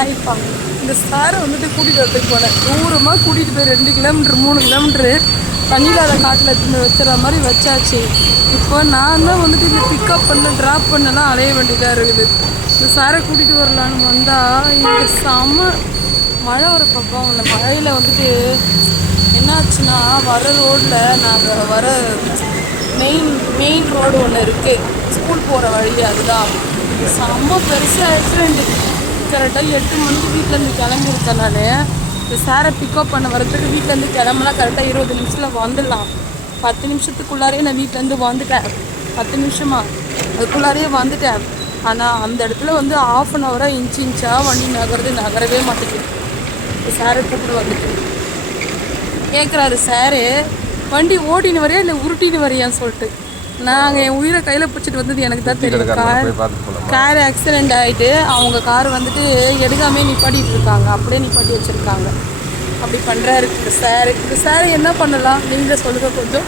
ஆயிப்பாங்க. இந்த சாரை வந்துட்டு கூட்டிகிட்டு வரதுக்கு போனேன். தூரமாக கூட்டிகிட்டு போய் 2 கிலோமீட்ரு 3 கிலோமீட்ரு தண்ணியில்லாத காட்டில் எடுத்துட்டு வச்சுற மாதிரி வச்சாச்சு. இப்போ நான் தான் வந்துட்டு இந்த பிக்கப் பண்ண ட்ராப் பண்ணலாம் அலைய வேண்டியதாக இருக்குது. இந்த சாரை கூட்டிகிட்டு வரலான்னு வந்தால் இங்கே செம்ம மழை வர பக்கம். அந்த மழையில் வந்துட்டு என்னாச்சுன்னா வர ரோட்டில் நாங்கள் வர மெயின் ரோடு ஒன்று இருக்குது, ஸ்கூல் போகிற வழி. அதுதான் செம்ம பெருசாக ஆக்சிடெண்ட்டு. கரெக்டாக 8 மணிக்கு வீட்டிலேருந்து கிளம்பியிருக்கேன். நான் இந்த சாரை பிக்கப் பண்ண வரத்துக்கு வீட்டிலேருந்து கிளம்புனா கரெக்டாக 20 நிமிஷத்தில் வந்துடலாம். 10 நிமிஷத்துக்குள்ளாரே நான் வீட்டிலேருந்து வந்துட்டேன். 10 நிமிஷமா அதுக்குள்ளாரே வந்துட்டேன். ஆனால் அந்த இடத்துல வந்து 1/2 அன் ஹவராக இன்ச்சாக வண்டி நகரவே மாட்டேங்குது. சாரை கூப்பிட்டு வந்துட்டு கேட்குறாரு, சாரு வண்டி ஓட்டின்னு வரையா இல்லை உருட்டின்னு வரையான்னு சொல்லிட்டு. நாங்கள் என் உயிரை கையில் பிடிச்சிட்டு வந்தது எனக்கு தான் தெரியும். கார் ஆக்சிடெண்ட் ஆகிட்டு அவங்க கார் வந்துட்டு எடுக்காமே நிப்பாட்டிகிட்டு இருக்காங்க, அப்படியே நிப்பாட்டி வச்சுருக்காங்க. அப்படி பண்ணுறாரு இந்த சாரு. இந்த சாரு என்ன பண்ணலாம் நீங்களே சொல்லுங்கள் கொஞ்சம்.